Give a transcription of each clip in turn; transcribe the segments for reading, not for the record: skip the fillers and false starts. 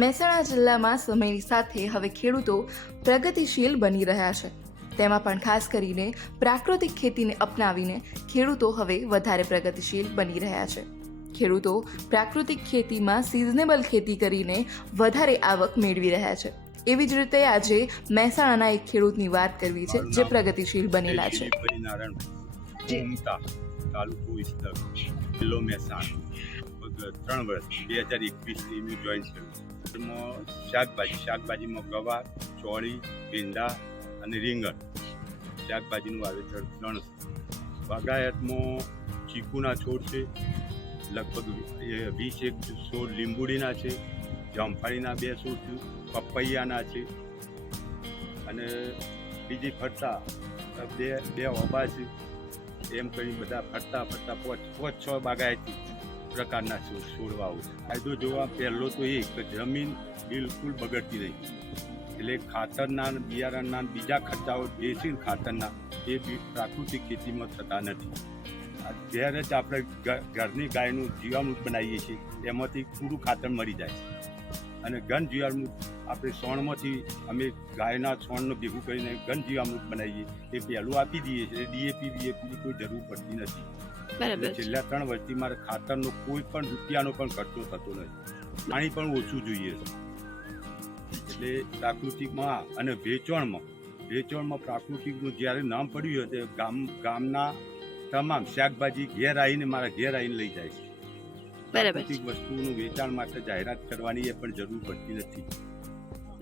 મહેસાણા જિલ્લામાં સમયની સાથે હવે ખેડૂતો પ્રગતિશીલ બની રહ્યા છે. તેમાં પણ ખાસ કરીને પ્રાકૃતિક ખેતીને અપનાવીને ખેડૂતો હવે વધારે પ્રગતિશીલ બની રહ્યા છે. ખેડૂતો પ્રાકૃતિક ખેતીમાં સિઝનેબલ ખેતી કરીને વધારે આવક મેળવી રહ્યા છે. એવી જ રીતે આજે મહેસાણાના એક ખેડૂતની વાત કરવી છે જે પ્રગતિશીલ બનેલા છે. તાલુકો વિસ્તાર જિલ્લો મહેસાણા 3 વર્ષ 2021થી હું જોઈન થયું. એમાં શાકભાજીમાં ગવાર, ચોળી, ભીંડા અને રીંગણ શાકભાજીનું વાવેતર 3. બાગાયતમાં ચીકુના છોડ છે, લગભગ 20 છોડ લીંબુડીના છે, જામફળીના 2 છોડ છે, પપૈયાના છે અને બીજી ફરતા બે ઓબા છે. એમ કરી બધા ફરતા 5-6 બાગાયતી પ્રકારના છોડવાઓ છે. ફાયદો જોવા પહેલો તો એ કે જમીન બિલકુલ બગડતી નહીં, એટલે ખાતરના બિયારણના બીજા ખર્ચાઓ દેશી ખાતરના એ પ્રાકૃતિક ખેતીમાં થતા નથી. જ્યારે જ આપણે ઘરની ગાયનું જીવામૃત બનાવીએ છીએ એમાંથી પૂરું ખાતર મળી જાય છે અને ઘન જીવામૃત આપણે છોણમાંથી અમે ગાયના છોણનું ભેગું કરીને ઘન જીવામૃત બનાવીએ એ પહેલું આપી દઈએ છીએ. ડીએપીની કોઈ જરૂર પડતી નથી. છેલ્લા 3 વર્ષથી મારે ખાતરનો કોઈ પણ રૂપિયાનો પણ ખર્ચો થતો નથી. પાણી પણ ઓછું જોઈએ છે. એટલે પ્રાકૃતિકમાં અને વેચાણમાં પ્રાકૃતિકનું જ્યારે નામ પડ્યું તે ગામના તમામ શાકભાજી ઘેર આવીને મારા ઘેર આવીને લઈ જાય છે. પ્રાકૃતિક વસ્તુઓનું વેચાણ માટે જાહેરાત કરવાની એ પણ જરૂર પડતી નથી.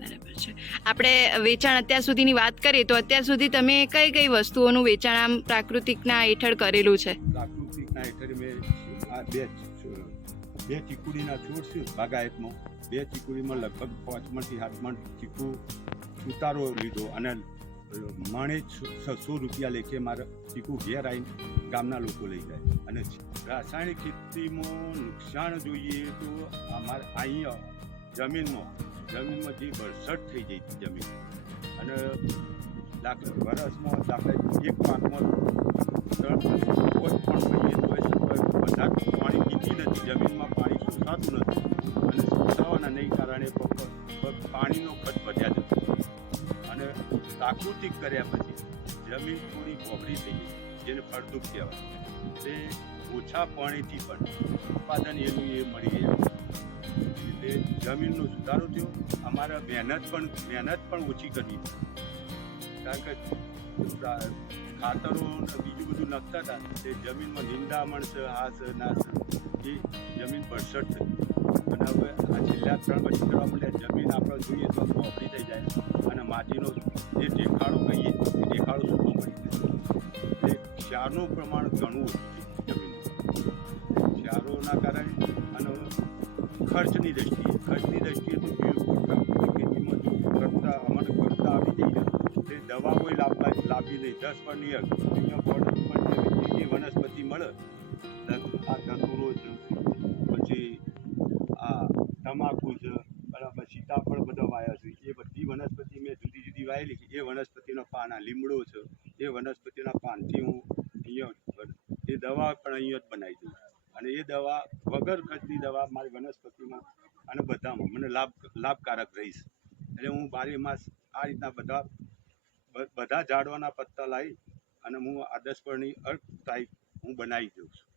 બરાબર છે. આપણે વેચાણ અત્યાર સુધીની વાત કરીએ તો અત્યાર સુધી તમે કઈ વસ્તુઓનું વેચાણ આમ પ્રાકૃતિકના હેઠળ કરેલું છે? પ્રાકૃતિકના હેઠળ મેં આ બે ચીકુડીના છોડ છે બાગાયતમાં. 2 ચીકુડીમાં લગભગ 5 મણથી 7 મણ ચીકુ ઉતારો લીધો અને મણે 600 રૂપિયા લેખે મારે ચીકુ ઘેર આવીને ગામના લોકો લઈ જાય. અને રાસાયણિક ખેતીમાં નુકસાન જોઈએ તો અમારે અહીંયા જમીનમાં જે બરસટ થઈ ગઈ હતી જમીન અને વરસમાં દાખલા એક પાકમાં 3 કોઈ પણ કહીએ તો બધા પાણી પીતી નથી, જમીનમાં પાણી શોષાતું નથી અને શોષાવાના નહીં કારણે પાણીનો ખર્ચ વધ્યા જતો અને પ્રાકૃતિક કર્યા પછી જમીન થોડી કોકડી થઈ ગઈ જેને ફળદ્રુપ કહેવાય. તે ઓછા પાણીથી પણ ઉત્પાદન એનું એ મળી ગયા. એટલે જમીનનો સુધારો થયો. અમારે મહેનત પણ ઓછી કરવી, કારણ કે ખાતરો બીજું બધું નાખતા હતા તે જમીનમાં નિંદામણ છે, હાસ નાશ એ જમીન બરસટ થઈ. અને હવે આ છેલ્લા 3 વર્ષ કરવા માટે જમીન આપણે જોઈએ તો કોકરી થઈ જાય અને માટીનો જે ઢેખાડો કહીએ એ ઢેખાડો છૂટો પડી જાય. ક્ષારનું પ્રમાણ ઘણું ઓછું છે જમીનમાં. ક્ષારોના કારણે અને ખર્ચની દ્રષ્ટિએ તો ખેતીમાં જો કરતા આવી જઈએ તે દવાઓ લાભી નહીં. 10 પરની અહીંયા બોર્ડર ઉપર જે વનસ્પતિ મળે આ ધતુરો છે, પછી આ તમાકુ છે, બરાબર સીતાફળ બધા વાયા છે, એ બધી વનસ્પતિ મેં જુદી વાયેલી. એ વનસ્પતિના પાના લીમડો છે, એ વનસ્પતિના પાનથી હું અહીંયા એ દવા પણ અહીંયા જ બનાવી દઉં અને એ દવા વગર ખર્ચની દવા મારી વનસ્પતિમાં અને બધામાં મને લાભકારક રહીશ. એટલે હું 12 માસ આ રીતના બધા ઝાડવાના પત્તા લાવી અને હું આ 10 પરની અર્ક ટાઈપ હું બનાવી દઉં છું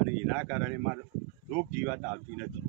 અને એના કારણે મારે રોગ જીવાત આવતી નથી.